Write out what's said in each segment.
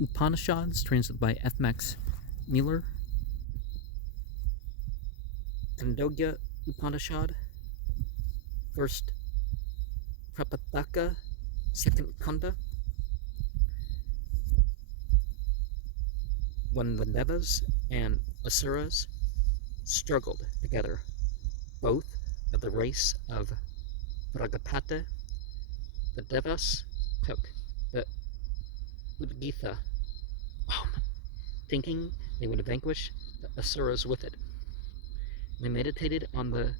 Upanishads, translated by F. Max Muller. Khandogya Upanishad, first Prapataka, second Khanda. When the Devas and Asuras struggled together, both of the race of Pragapata, the Devas took the Udgitha home, thinking they would vanquish the Asuras with it. They meditated on the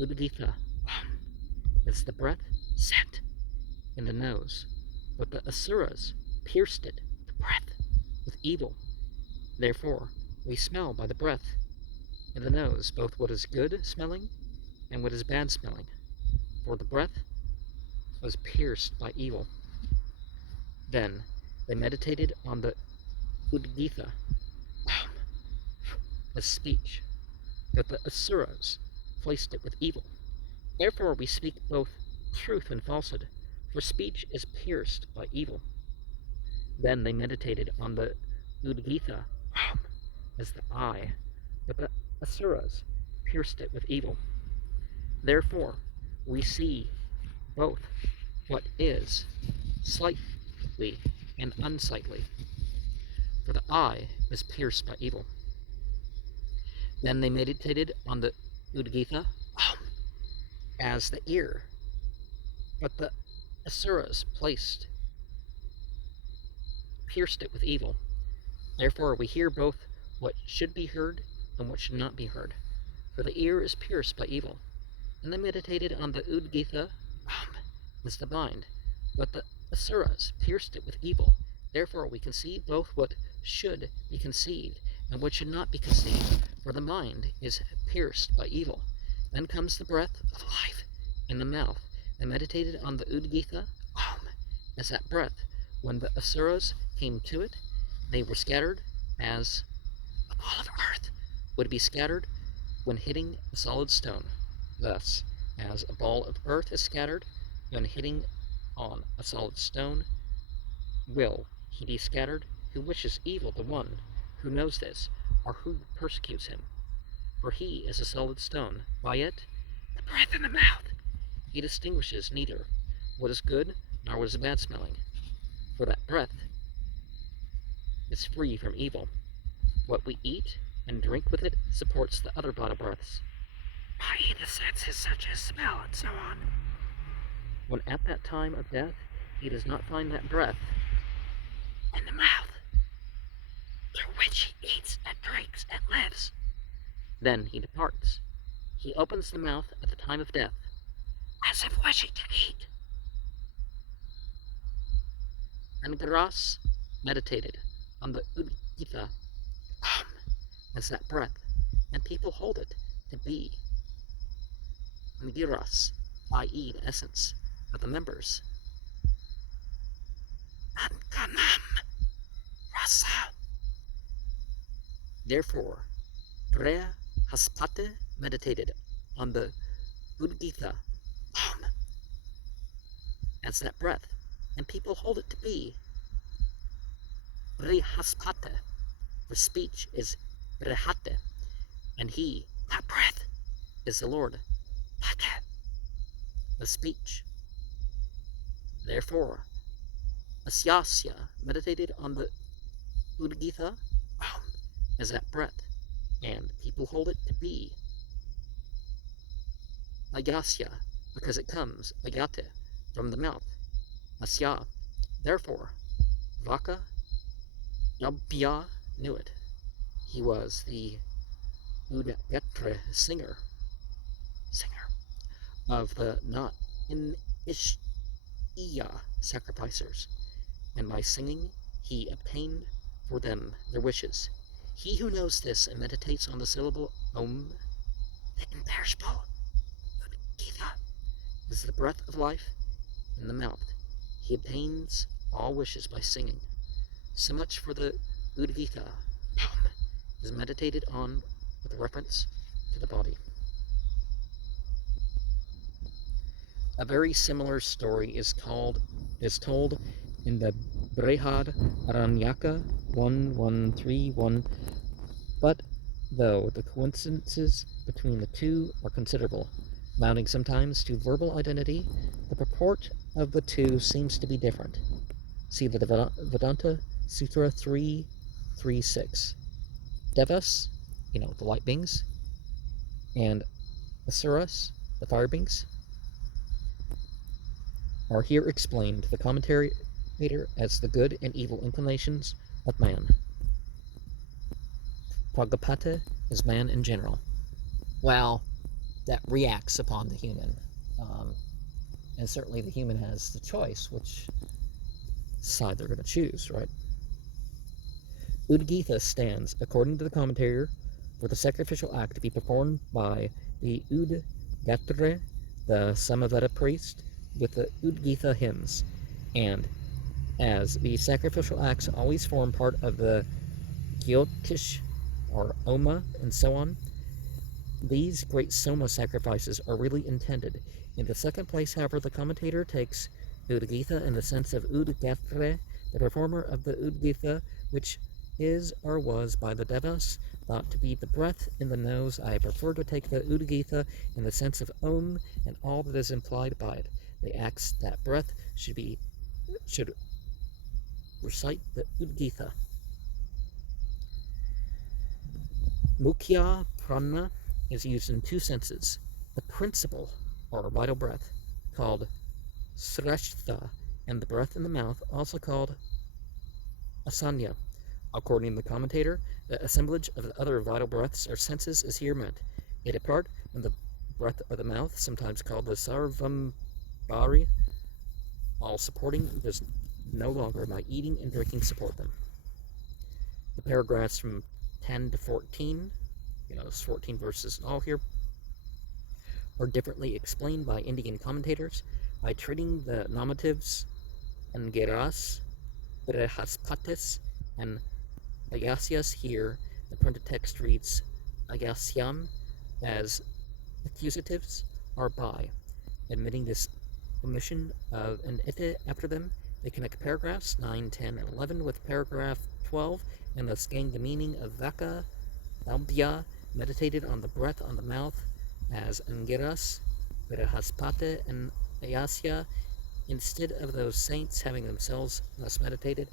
Udgitha as the breath set in the nose, but the Asuras pierced it, the breath, with evil. Therefore, we smell by the breath in the nose both what is good smelling and what is bad smelling, for the breath was pierced by evil. Then they meditated on the Udgitha, the speech, but the Asuras placed it with evil. Therefore we speak both truth and falsehood, for speech is pierced by evil. Then they meditated on the Udgitha as the eye, but the Asuras pierced it with evil. Therefore we see both what is sightly and unsightly, for the eye is pierced by evil. Then they meditated on the Udgitha as the ear, but the Asuras pierced it with evil. Therefore we hear both what should be heard and what should not be heard, for the ear is pierced by evil. And they meditated on the Udgitha as the mind, but the Asuras pierced it with evil. Therefore we conceive both what should be conceived and what should not be conceived, for the mind is pierced by evil. Then comes the breath of life in the mouth. They meditated on the Udgitha as that breath. When the Asuras came to it, they were scattered as a ball of earth would be scattered when hitting a solid stone. Thus, as a ball of earth is scattered when hitting on a solid stone, will he be scattered who wishes evil to one who knows this, or who persecutes him. For he is a solid stone. By it, the breath in the mouth, he distinguishes neither what is good nor what is bad smelling. For that breath is free from evil. What we eat and drink with it supports the other body breaths, i.e. the senses such as smell and so on. When at that time of death he does not find that breath in the mouth, through which he eats and drinks and lives, then he departs. He opens the mouth at the time of death, as if wishing to eat. And Garas meditated on the Udgitha as that breath, and people hold it to be Giras, i.e. the essence of the members. Ankanam Rasa. Therefore, Brea Haspate meditated on the Udgitha as that breath, and people hold it to be Brihaspate, for speech is Brihate, and he, that breath, is the Lord, Pake, the speech. Therefore, Asyasya meditated on the Udgitha as that breath, and people hold it to be Agasya, because it comes, Agate, from the mouth, Asya. Therefore, Vaka Yabya knew it. He was the Udgetre singer of the not in Ishya sacrificers, and by singing he obtained for them their wishes. He who knows this and meditates on the syllable Om, the imperishable Udgitha, is the breath of life in the mouth. He obtains all wishes by singing. So much for the Udgitha is meditated on with reference to the body. A very similar story is told in the Brihad Aranyaka 1.1.3.1, but though the coincidences between the two are considerable, amounting sometimes to verbal identity, the purport of the two seems to be different. See the Vedanta Sutra 3.3.6. Devas, the light beings, and Asuras, the fire beings, are here explained to the commentator as the good and evil inclinations of man. Pragapata is man in general. Well, that reacts upon the human. And certainly the human has the choice which side they're going to choose, right? Udgitha stands, according to the commentator, for the sacrificial act to be performed by the Udgatre, the Samaveda priest, with the Udgitha hymns, and as the sacrificial acts always form part of the Gyotish or Oma and so on, these great Soma sacrifices are really intended. In the second place, however, the commentator takes Udgitha in the sense of Udgatre, the performer of the Udgitha, which is or was by the Devas thought to be the breath in the nose. I prefer to take the Udgitha in the sense of Om and all that is implied by it. The acts that breath should recite the Udgitha. Mukhya prana is used in two senses. The principle, or vital breath, called srashtha, and the breath in the mouth, also called asanya. According to the commentator, the assemblage of the other vital breaths or senses is here meant. Yet apart from the breath of the mouth, sometimes called the sarvambari, all supporting does no longer by eating and drinking support them. The paragraphs from 10 to 14, there's 14 verses in all here, are differently explained by Indian commentators by treating the nomatives Angeras, Brehaspatis, and Ayasyas. Here, the printed text reads Ayasyam as accusatives are by. Admitting this omission of an ite after them, they connect paragraphs 9, 10, and 11 with paragraph 12, and thus gain the meaning of Vaka, Dalbya, meditated on the breath on the mouth, as Angiras, Brihaspate, and Ayasya, instead of those saints having themselves thus meditated,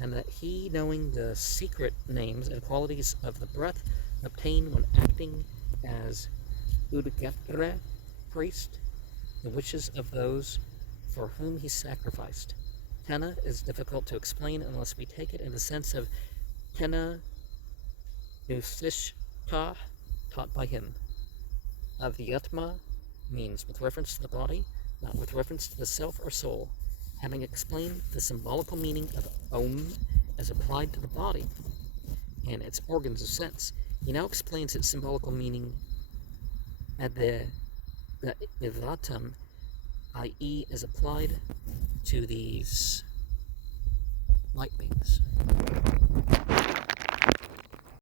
and that he, knowing the secret names and qualities of the breath obtained when acting as Udgatre priest, the wishes of those for whom he sacrificed. Tena is difficult to explain unless we take it in the sense of Tena Nusishta, taught by him. Avyatma means with reference to the body, not with reference to the self or soul. Having explained the symbolical meaning of Om as applied to the body and its organs of sense, he now explains its symbolical meaning at the Ivatam, i.e. as applied to these light beings.